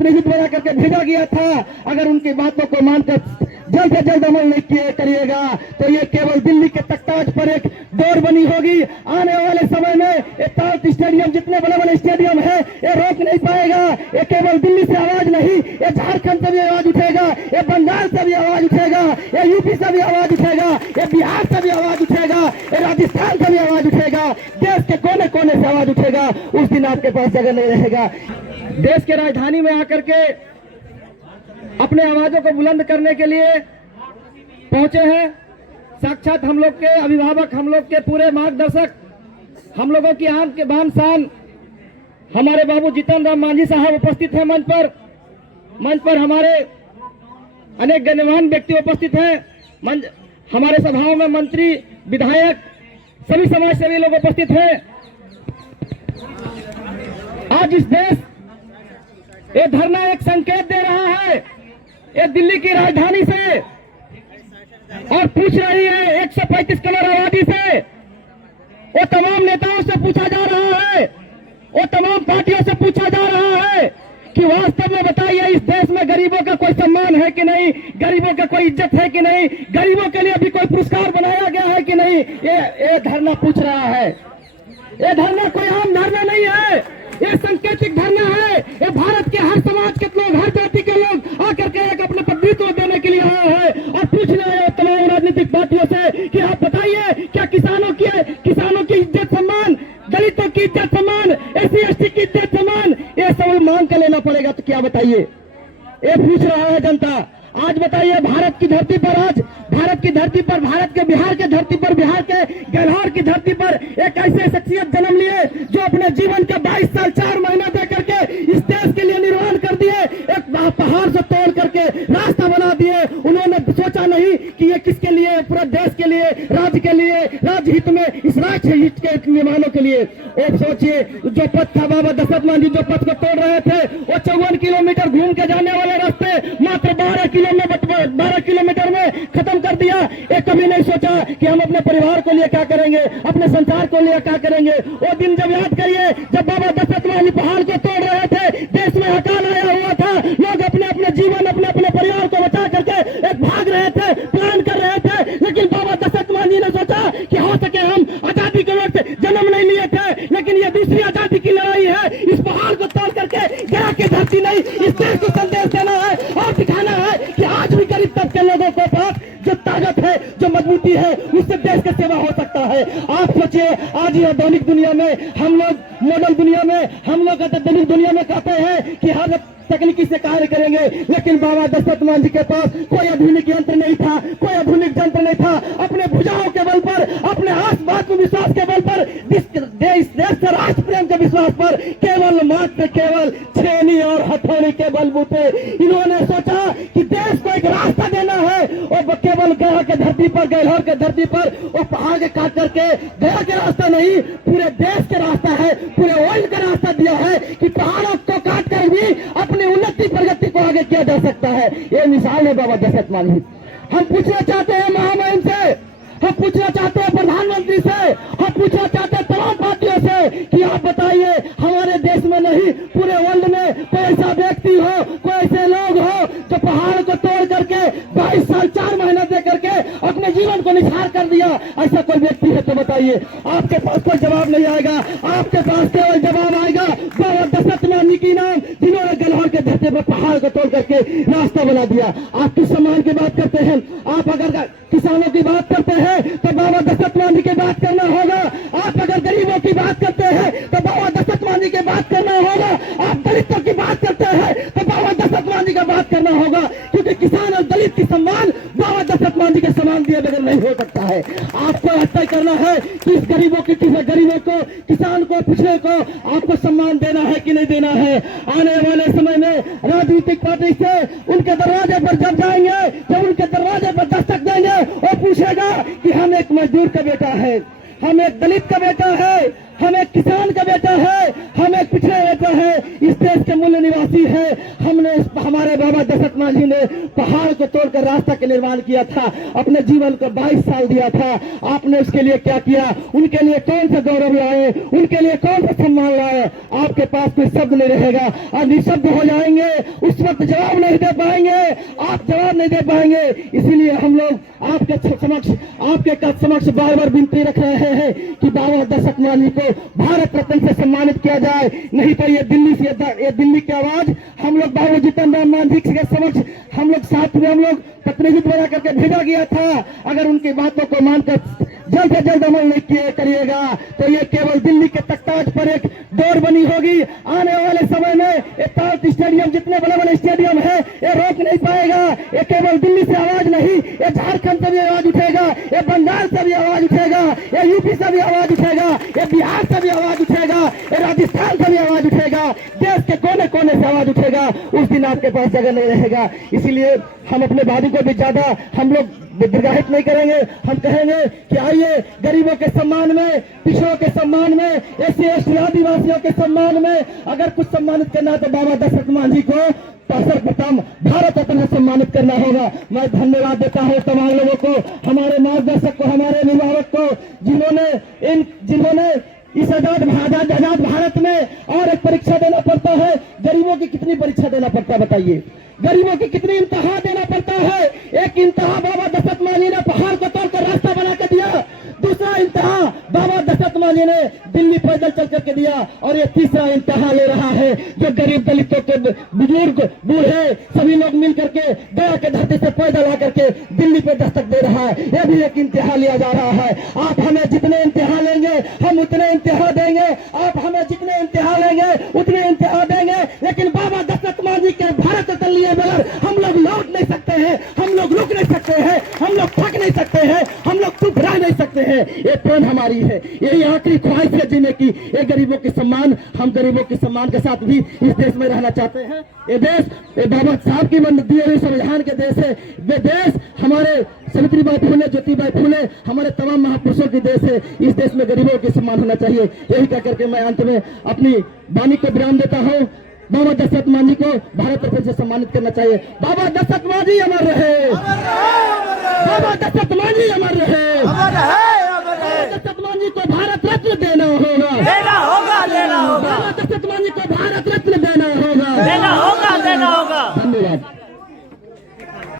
प्रतिनिधित्व बना करके भेजा गया था, अगर उनकी बातों को मानकर जल्द से जल्द अमल नहीं करिएगा तो ये केवल दिल्ली के तख्ताज पर एक डोर बनी होगी। आने वाले समय में ये ताल स्टेडियम, जितने बड़े बड़े स्टेडियम है, ये रोक नहीं पाएगा। ये केवल दिल्ली से आवाज नहीं, ये झारखंड से भी आवाज उठेगा, ये बंगाल से भी आवाज उठेगा, ये यूपी से भी आवाज उठेगा, ये बिहार से भी आवाज उठेगा, ये राजस्थान से भी आवाज उठेगा, देश के कोने कोने से आवाज उठेगा। उस दिन आपके पास जगह नहीं रहेगा। देश के राजधानी में आकर के अपने आवाजों को बुलंद करने के लिए पहुंचे हैं साक्षात हम लोग के अभिभावक, हम लोग के पूरे मार्गदर्शक, हम लोगों की आन के बान शान हमारे बाबू जीतन राम मांझी साहब उपस्थित हैं मंच पर हमारे अनेक गण्यमान्य व्यक्ति उपस्थित हैं। हमारे सभाओं में मंत्री, विधायक, सभी समाज सेवी लोग उपस्थित हैं। आज इस देश ये धरना एक संकेत दे रहा है, ये दिल्ली की राजधानी से, और पूछ रही है 135 करोड़ आबादी से, वो तमाम नेताओं से पूछा जा रहा है, वो तमाम पार्टियों से पूछा जा रहा है कि वास्तव में बताइए इस देश में गरीबों का कोई सम्मान है कि नहीं, गरीबों का कोई इज्जत है कि नहीं, गरीबों के लिए भी कोई पुरस्कार बनाया गया है कि नहीं। ये धरना पूछ रहा है। ये धरना कोई आम धरना नहीं है, ये सांकेतिक धरना है। ये भारत के हर समाज के लोग, हर जाति के लोग आकर के एक अपने प्रतिनिधित्व देने के लिए आया है और पूछ रहे हैं तमाम राजनीतिक पार्टियों से कि आप बताइए क्या किसानों की इज्जत सम्मान, दलितों की इज्जत सम्मान, SC/ST की इज्जत सम्मान, ये सब मांग कर लेना पड़ेगा तो क्या बताइए। ये पूछ रहा है जनता। आज बताइए भारत की धरती पर, भारत के बिहार के धरती पर, बिहार के गैलहर की धरती पर एक ऐसे शख्सियत जन्म लिए जो अपने जीवन के 22 साल 4 महीना दे करके इस देश के लिए निर्माण कर दिए, एक पहाड़ से तोड़ करके रास्ता बना दिए। उन्होंने सोचा नहीं कि ये किसके लिए, पूरा देश के लिए, राज्य के लिए, राज्य हित में, इस राज्य हित के निर्माणों के लिए। और सोचिए जो पथ था, बाबा दशरथ मांझी जो पथ को तोड़ रहे थे, वो 54 किलोमीटर घूम के जाने वाले रास्ते मात्र 12 किलोमीटर में खत्म कर दिया। एक कभी नहीं सोचा कि हम अपने परिवार को लिए क्या करेंगे, अपने संसार को लिए क्या करेंगे। वो दिन जब याद करिए जब बाबा दशरथ मांझी पहाड़ को तोड़ रहे थे, देश में अकाल आया हुआ था, लोग अपने अपने जीवन, अपने अपने परिवार को बचा करके एक भाग रहे थे, प्लान कर रहे थे। लेकिन बाबा दशरथ मांझी ने सोचा कि हो सके हम आजादी के वक्त जन्म नहीं लिए थे, लेकिन ये दूसरी आजादी की लड़ाई है। इस पहाड़ को तोड़ करके गया की धरती नहीं, इस देश को संदेश देना है और दिखाना है कि आज भी गरीब तबके के लोगों के पास जो ताकत है, जो मजबूती है, उससे देश की सेवा हो सकता है। आप सोचिए आज ये आधुनिक दुनिया में हम लोग, मॉडर्न दुनिया में हम लोग आधुनिक दुनिया में कहते हैं कि हर तकनीकी से कार्य करेंगे, लेकिन बाबा दशरथ मांझी के पास कोई आधुनिक यंत्र नहीं था, कोई आधुनिक यंत्र नहीं था। अपने भुजाओं के बल पर, अपने आत्म विश्वास के बल पर, देश से राष्ट्र प्रेम के विश्वास पर, केवल छेनी और हथौड़ी के बलबूते इन्होंने सोचा कि देश को एक रास्ता देना है। और केवल गया के धरती पर, गैलहर के धरती पर वो पहाड़ के काट करके गया के रास्ता नहीं, पूरे देश के रास्ता है, पूरे वर्ल्ड का रास्ता दिया है कि पहाड़ों को काट कर भी अपनी उन्नति प्रगति को आगे किया जा सकता है। ये मिसाल है बाबा दशरथ मांझी। हम पूछना चाहते हैं महामहिम से, हम पूछना चाहते हैं प्रधानमंत्री से, हम पूछना चाहते हैं तमाम पार्टियों से कि आप बताइए हमारे देश में नहीं पूरे वर्ल्ड में कोई ऐसा व्यक्ति हो, कोई ऐसे लोग हो जो पहाड़ को तोड़ करके 22 साल 4 महीने दे करके अपने जीवन को निछार कर दिया। ऐसा कोई व्यक्ति है तो बताइए। आपके पास कोई जवाब नहीं आएगा, आपके पास केवल जवाब आएगा बाबा दशरथ मांझी की नाम, जिन्होंने गैलहर के धरती पर पहाड़ को तोड़ करके रास्ता बना दिया। आप किस सम्मान की बात करते हैं? आप अगर किसानों की बात करते हैं तो बाबा दशरथ मांझी की बात करना होगा। आप अगर गरीबों की बात करते हैं तो बाबा दशरथ मांझी की बात करना होगा। आप दलितों की बात करते हैं तो बाबा दशरथ मांझी का बात करना होगा, क्योंकि किसान और दलित की सम्मान बाबा दशरथ मांझी के समान दिए बगैर नहीं हो सकता है। आपको तय करना है कि इस गरीबों को, किसान को, पिछड़े को आपको सम्मान देना है कि नहीं देना है। आने वाले समय में राजनीतिक पार्टी से उनके दरवाजे पर जब जाएंगे, जब उनके दरवाजे पर दस्तक देंगे, वो पूछेगा कि हम एक मजदूर का बेटा है, हम एक दलित का बेटा है, हम एक किसान का बेटा है, हम एक पिछड़े बेटा है, इस देश के मूल निवासी देशवासी है, हमने हमारे बाबा दशरथ मांझी ने पहाड़ को तोड़कर रास्ता का निर्माण किया था, अपने जीवन को 22 साल दिया था। आपने उसके लिए क्या किया? उनके लिए कौन सा गौरव लाए, उनके लिए कौन सा सम्मान लाए? आपके पास कोई शब्द नहीं रहेगा और निशब्द हो जाएंगे। उस वक्त जवाब नहीं दे पाएंगे, आप जवाब नहीं दे पाएंगे। इसीलिए हम लोग आपके समक्ष बार बार विनती रख रहे हैं कि बाबा दशरथ मांझी को भारत रत्न से सम्मानित किया जाए। नहीं तो ये दिल्ली से ये दिल्ली की आवाज हम लोग बाबू जीतन राम मांझी के समक्ष हम लोग साथ में हम लोग प्रतिनिधित्व बना करके भेजा गया था। अगर उनकी बातों को मानकर जल्द से जल्द अमल नहीं करिएगा तो ये केवल दिल्ली के तख्ताज पर एक डोर बनी होगी। आने वाले समय में ये ताल स्टेडियम जितने बड़े बड़े स्टेडियम है ये रोक नहीं पाएगा। ये केवल दिल्ली से आवाज नहीं, ये झारखंड से भी आवाज उठेगा, ये बंगाल से भी आवाज उठेगा, ये यूपी से भी आवाज उठेगा, ये बिहार से भी आवाज उठेगा, ये राजस्थान से भी आवाज उठेगा, देश के कोने कोने से आवाज उठेगा। उस दिन आपके पास जगह नहीं रहेगा। इसीलिए हम अपने वादी को भी ज्यादा हम लोग दीर्घायित नहीं करेंगे। हम कहेंगे कि आइए गरीबों के सम्मान में, पिछड़ों के सम्मान में, एससी एसटी आदिवासियों के सम्मान में अगर कुछ सम्मानित करना है तो बाबा दशरथ मांझी को सर्वप्रथम भारत रत्न से सम्मानित करना होगा। मैं धन्यवाद देता हूँ तमाम लोगों को, हमारे मार्गदर्शक को, हमारे अभिभावक को, जिन्होंने इस आजाद भारत में और एक परीक्षा देना पड़ता है। गरीबों की कितनी परीक्षा देना पड़ता है बताइए? गरीबों की कितनी इम्तिहान देना पड़ता है? एक इम्तिहान बाबा दशरथ मांझी ने पहाड़ को तोड़कर रास्ता बना कर दिया, दूसरा इम्तिहान बाबा दशरथ मांझी ने दिल्ली पैदल चल करके दिया, और ये तीसरा इम्तिहान ले रहा है जो गरीब दलितों के बुजुर्ग बूढ़े सभी लोग मिल करके गया के धरती से पैदल आकर के दिल्ली पे दस्तक दे रहा है। यह भी एक इम्तिहान लिया जा रहा है। आप हमें जितने इम्तिहान लेंगे हम उतने इम्तिहान देंगे, आप हमें जितने इम्तिहान लेंगे उतने इम्तिहान देंगे, लेकिन बाबा दशरथ मांझी के भारत रत्न लिए बगैर हम लोग लौट नहीं सकते हैं, हम लोग रुक नहीं सकते हैं, हम लोग थक नहीं सकते हैं, हम लोग चुप रह नहीं सकते हैं। ये प्रण हमारी है, यही आखिरी ख्वाहिश है जीने की। ये गरीबों के सम्मान, हम गरीबों के सम्मान के साथ भी इस देश में रहना चाहते हैं। ये देश ये बाबा साहब की दिए हुए संविधान के देश है। ये देश हमारे सावित्रीबाई फुले, ज्योतिबाई फुले, हमारे तमाम महापुरुषों की देश है। इस देश में गरीबों के सम्मान होना चाहिए। यही कह करके मैं अंत में अपनी वाणी को विराम देता हूँ। बाबा दशरथ मांझी को भारत रत्न से सम्मानित करना चाहिए। बाबा दशरथ मांझी अमर रहे, बाबा दशरथ मांझी अमर रहे, बाबा दशरथ मांझी को भारत रत्न देना होगा।